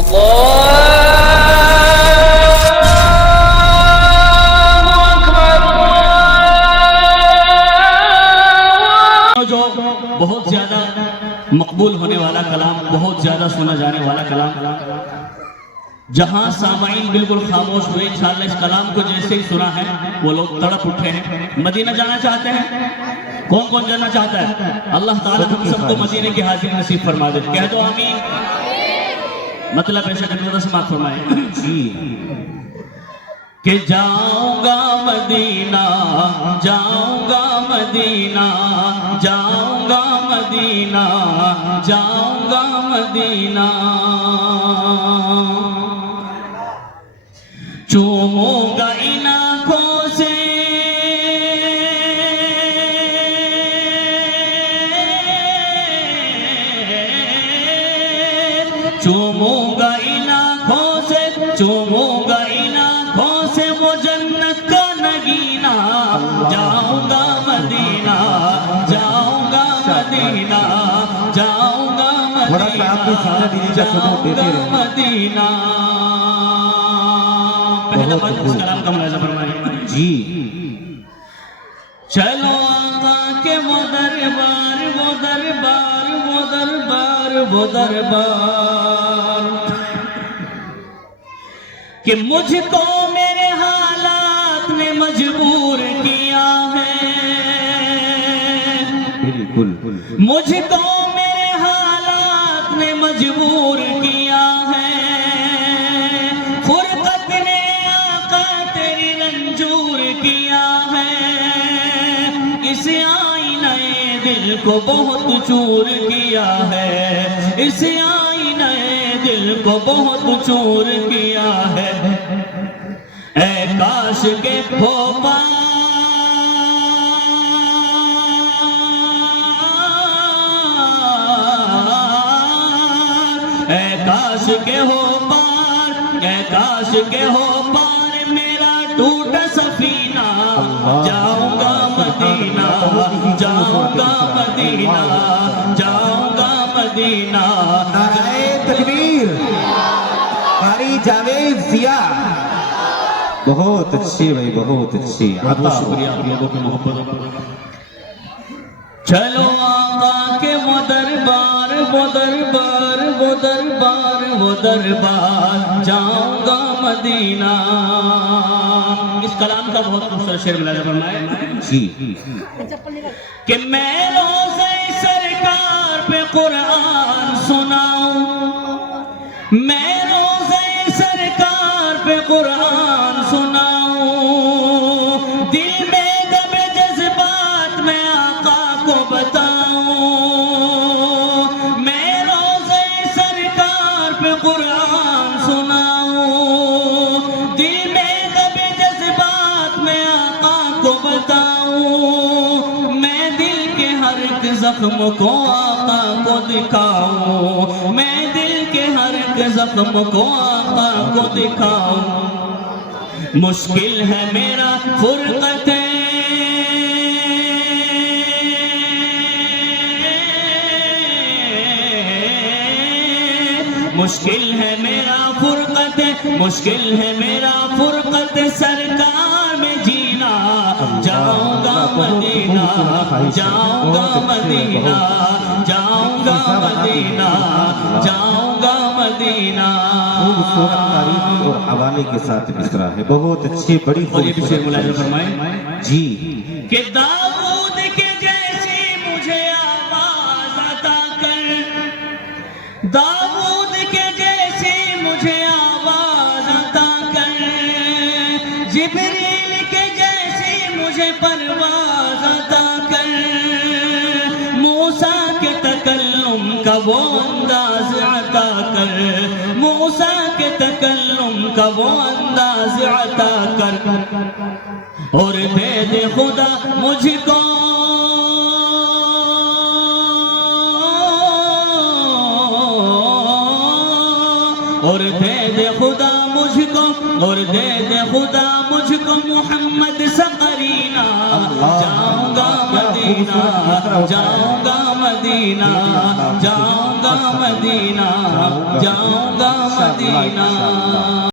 جو بہت زیادہ مقبول ہونے والا کلام، بہت زیادہ سنا جانے والا کلام، جہاں سامعین بالکل خاموش ہوئے، انشاءاللہ اس کلام کو جیسے ہی سنا ہے وہ لوگ تڑپ اٹھے ہیں، مدینہ جانا چاہتے ہیں؟ کون کون جانا چاہتا ہے؟ اللہ تعالیٰ ہم سب کو مدینہ کی حاضری نصیب فرما دے، کہہ دو آمین۔ مطلب ایسا کہ سماعت فرمائے جی کہ جاؤں گا مدینہ، جاؤں گا مدینہ، جاؤں گا مدینہ، جاؤں گا مدینہ، چوموں گا ان آنکھوں سے چوموں گا ان آنکھوں سے، چوموں گا ان آنکھوں سے وہ جنت کا نگینہ، جاؤں گا مدینہ، جاؤں گا مدینہ، جاؤں گا مدینہ، جاؤں گا مدینہ۔ پہلا بات اس کلام کا ملاحظہ فرمائیے جی۔ چلو آقا کے وہ دربار، وہ دربار، وہ دربار، وہ دربار، کہ مجھ کو میرے حالات نے مجبور کیا ہے، مجھ کو میرے حالات نے مجبور کیا ہے، فرقت نے آقا تیری رنجور کیا ہے، اس آئینہ دل کو بہت چور کیا ہے، اس آئینہ دل کو بہت چور کیا ہے، اے کاش کے ہو پار، اے کاش کے ہو پار، اے کاش کے ہو پار میرا ٹوٹا سفینہ، جاؤں گا مدینہ، جاؤں گا مدینہ، جاؤں گا مدینہ۔ نعرہ تکبیر، قاری جاوید ضیاء، بہت اچھی بھائی، بہت اچھی، بہت شکریہ آپ لوگوں کی محبت۔ چلو آقا کے وہ دربار، وہ دربار، وہ دربار، وہ دربار، جاؤں گا مدینہ۔ اس کلام کا بہت خوبصورت شعر ملاحظہ فرمائے جی کہ میں روزہ سرکار پہ قرآن سناؤں، میں روزہ سرکار پہ قرآن سناؤں، دل میں دبے جذبات میں آقا کو بتاؤں، میں روزہ سرکار پہ قرآن سناؤں، دل میں دبے جذبات میں آقا کو بتاؤں، میں دل کے ہر ایک زخم کو آقا کو دکھاؤں، میں دل کے ہر ایک زخم کو آقا کو دکھاؤں، مشکل ہے میرا فرقت، مشکل ہے میرا فرقت، مشکل ہے میرا فرقت سرکار میں جینا، جاؤں گا مدینہ، جاؤں گا مدینہ، جاؤں گا مدینہ، جاؤں گا مدینہ۔ خوبصورت تاریخ اور حوالے کے ساتھ بسرا ہے، بہت اچھی بڑی خوبصورت ملاحظہ فرمائیں جی کہ داؤد کے جیسی مجھے آواز عطا کر، داؤد کے جیسی مجھے آواز عطا کر، جبریل کے جیسی مجھے پرواز عطا کر، موسیٰ کے تکلم کا وہ انداز عطا کر، موسیٰ کے تکلم کا وہ انداز عطا کر، اور دے دے خدا مجھ کو اور دے دے خدا مجھ کو اور دے دے خدا مجھ کو محمد سے قرینہ جاؤں گا مدینہ جاؤں گا مدینہ جاؤں گا مدینہ جاؤں گا مدینہ